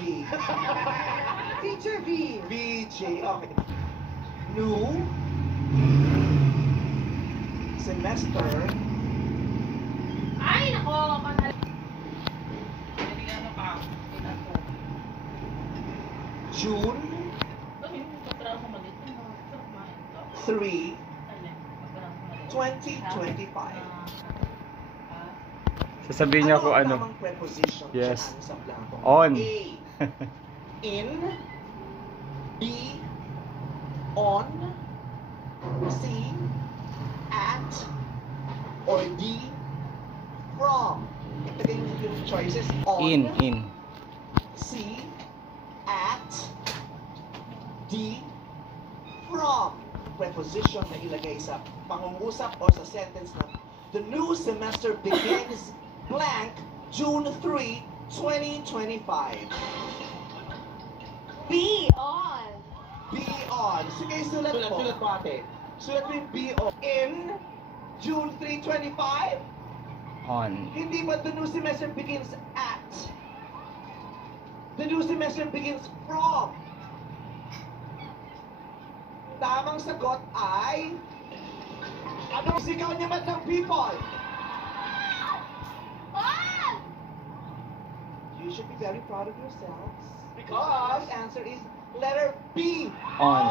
VG. Teacher V. VG, okay. New semester. Ay, nako, kanal. Binigyan mo pa. June Ay, pagkaraw ko malit. Sarap kumain to. 3, Alin, pagkaraw ko malit. 2025. Sasabihin niya kung ang ano. tamang preposition Yes. dyan sa blanco? On. A. In. B. On. C. At. Or D. From. Ilagay niyo yung choices. On. In. C. At. D. From. Preposition na ilagay sa pangungusap or sa sentence na the new semester begins blank June 3, 2025. B. On. Be on. Sige, sulat mo. Sulat mo ate. Sulat mo yung be on. In June 3, 25. On. Hindi ba the new semester begins at? The new semester begins from. Tamang sagot ay... Anong sigaw niya man ng people? On. You should be very proud of yourselves. Because the answer is letter B. On.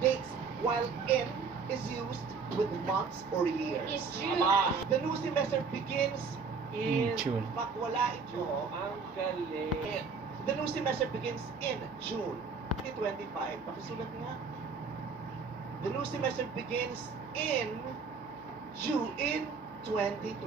Dates while in is used with months or years. It's June. The new semester begins in June. Pag wala ito, ang galing. The new semester begins in June 2025. Pakisulat nga. The new semester begins in June 2025.